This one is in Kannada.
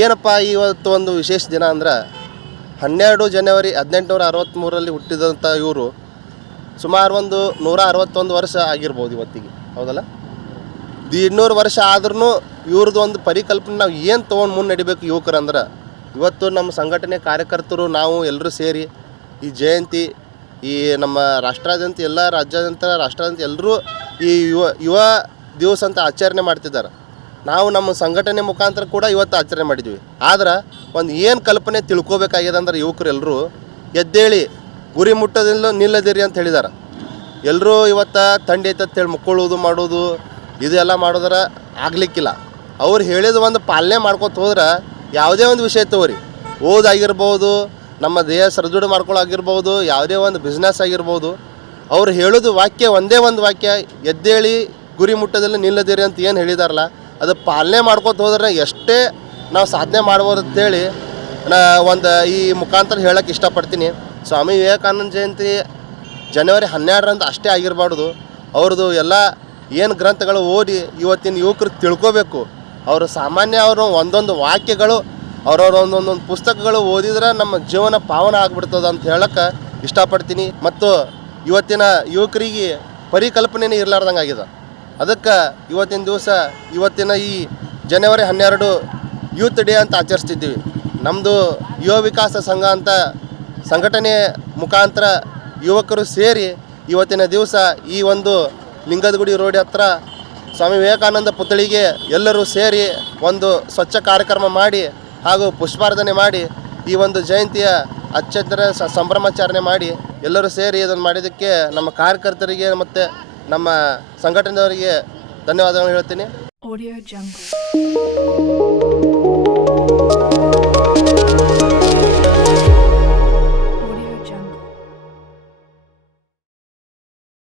ಏನಪ್ಪ ಇವತ್ತು ಒಂದು ವಿಶೇಷ ದಿನ ಅಂದ್ರೆ 12 ಜನವರಿ 1863ರಲ್ಲಿ ಹುಟ್ಟಿದಂಥ ಇವರು ಸುಮಾರು ಒಂದು 161 ವರ್ಷ ಆಗಿರ್ಬೋದು ಇವತ್ತಿಗೆ, ಹೌದಲ್ಲ? 200 ವರ್ಷ ಆದ್ರೂ ಇವ್ರದ್ದು ಒಂದು ಪರಿಕಲ್ಪನೆ ನಾವು ಏನು ತೊಗೊಂಡು ಮುನ್ನಡಿಬೇಕು ಯುವಕರಂದ್ರೆ, ಇವತ್ತು ನಮ್ಮ ಸಂಘಟನೆ ಕಾರ್ಯಕರ್ತರು ನಾವು ಎಲ್ಲರೂ ಸೇರಿ ಈ ಜಯಂತಿ, ಈ ನಮ್ಮ ರಾಷ್ಟ್ರಾದ್ಯಂತ ಎಲ್ಲ ರಾಜ್ಯಾದ್ಯಂತ ರಾಷ್ಟ್ರಾದ್ಯಂತ ಎಲ್ಲರೂ ಈ ಯುವ ದಿವಸ ಅಂತ ಆಚರಣೆ ಮಾಡ್ತಿದ್ದಾರೆ. ನಾವು ನಮ್ಮ ಸಂಘಟನೆ ಮುಖಾಂತರ ಕೂಡ ಇವತ್ತು ಆಚರಣೆ ಮಾಡಿದ್ವಿ. ಆದ್ರೆ ಒಂದು ಏನು ಕಲ್ಪನೆ ತಿಳ್ಕೊಬೇಕಾಗಿದೆ ಅಂದ್ರೆ ಯುವಕರೆಲ್ಲರೂ ಎದ್ದೇಳಿ ಗುರಿ ಮುಟ್ಟೋದಿಲ್ಲ ನಿಲ್ಲದಿರಿ ಅಂತ ಹೇಳಿದ್ದಾರೆ. ಎಲ್ಲರೂ ಇವತ್ತು ಥಂಡಿ ಐತಂತೇಳಿ ಮುಕ್ಕೊಳ್ಳೋದು ಮಾಡೋದು ಇದೆಲ್ಲ ಮಾಡೋದ್ರೆ ಆಗಲಿಕ್ಕಿಲ್ಲ. ಅವ್ರು ಹೇಳಿದ ಒಂದು ಪಾಲನೆ ಮಾಡ್ಕೊತ ಹೋದ್ರೆ ಯಾವುದೇ ಒಂದು ವಿಷಯ ತಗೋರಿ, ಓದಾಗಿರ್ಬೋದು, ನಮ್ಮ ದೇಹ ಸದೃಢ ಮಾಡ್ಕೊಳ್ಳೋಗಿರ್ಬೋದು, ಯಾವುದೇ ಒಂದು ಬಿಸ್ನೆಸ್ ಆಗಿರ್ಬೋದು, ಅವ್ರು ಹೇಳೋದು ವಾಕ್ಯ ಒಂದೇ ಒಂದು ವಾಕ್ಯ, ಎದ್ದೇಳಿ ಗುರಿ ಮುಟ್ಟೋದಿಲ್ಲ ನಿಲ್ಲದಿರಿ ಅಂತ ಏನು ಹೇಳಿದಾರಲ್ಲ, ಅದು ಪಾಲನೆ ಮಾಡ್ಕೊತ ಹೋದ್ರೆ ಎಷ್ಟೇ ನಾವು ಸಾಧನೆ ಮಾಡ್ಬೋದು ಅಂತೇಳಿ ಒಂದು ಈ ಮುಖಾಂತರ ಹೇಳೋಕ್ಕೆ ಇಷ್ಟಪಡ್ತೀನಿ. ಸ್ವಾಮಿ ವಿವೇಕಾನಂದ ಜಯಂತಿ ಜನವರಿ 12ರಂದು ಅಷ್ಟೇ ಆಗಿರಬಾರ್ದು. ಅವ್ರದ್ದು ಎಲ್ಲ ಏನು ಗ್ರಂಥಗಳು ಓದಿ ಇವತ್ತಿನ ಯುವಕರು ತಿಳ್ಕೊಬೇಕು. ಅವರು ಸಾಮಾನ್ಯ ಅವರು ಒಂದೊಂದು ವಾಕ್ಯಗಳು ಅವ್ರವ್ರ ಒಂದೊಂದು ಪುಸ್ತಕಗಳು ಓದಿದ್ರೆ ನಮ್ಮ ಜೀವನ ಪಾವನ ಆಗ್ಬಿಡ್ತದೆ ಅಂತ ಹೇಳೋಕ್ಕೆ ಇಷ್ಟಪಡ್ತೀನಿ. ಮತ್ತು ಇವತ್ತಿನ ಯುವಕರಿಗೆ ಪರಿಕಲ್ಪನೆನೇ ಇರಲಾರ್ದಂಗೆ ಆಗಿದೆ. ಅದಕ್ಕೆ ಇವತ್ತಿನ ದಿವಸ ಇವತ್ತಿನ ಈ ಜನವರಿ 12 ಯೂತ್ ಡೇ ಅಂತ ಆಚರಿಸ್ತಿದ್ದೀವಿ. ನಮ್ಮದು ಯುವ ವಿಕಾಸ ಸಂಘ ಅಂತ ಸಂಘಟನೆ ಮುಖಾಂತರ ಯುವಕರು ಸೇರಿ ಇವತ್ತಿನ ದಿವಸ ಈ ಒಂದು ಲಿಂಗದಗುಡಿ ರೋಡ್ ಹತ್ರ ಸ್ವಾಮಿ ವಿವೇಕಾನಂದ ಪುತ್ಥಳಿಗೆ ಎಲ್ಲರೂ ಸೇರಿ ಒಂದು ಸ್ವಚ್ಛ ಕಾರ್ಯಕ್ರಮ ಮಾಡಿ ಹಾಗೂ ಪುಷ್ಪಾರ್ಚನೆ ಮಾಡಿ ಈ ಒಂದು ಜಯಂತಿಯ ಅತ್ಯಂತ ಸಂಭ್ರಮಾಚರಣೆ ಮಾಡಿ ಎಲ್ಲರೂ ಸೇರಿ ಇದನ್ನು ಮಾಡಿದ್ದಕ್ಕೆ ನಮ್ಮ ಕಾರ್ಯಕರ್ತರಿಗೆ ಮತ್ತು ನಮ್ಮ ಸಂಘಟನೆಯವರಿಗೆ ಧನ್ಯವಾದಗಳು ಹೇಳ್ತೀನಿ. Audio Jungle.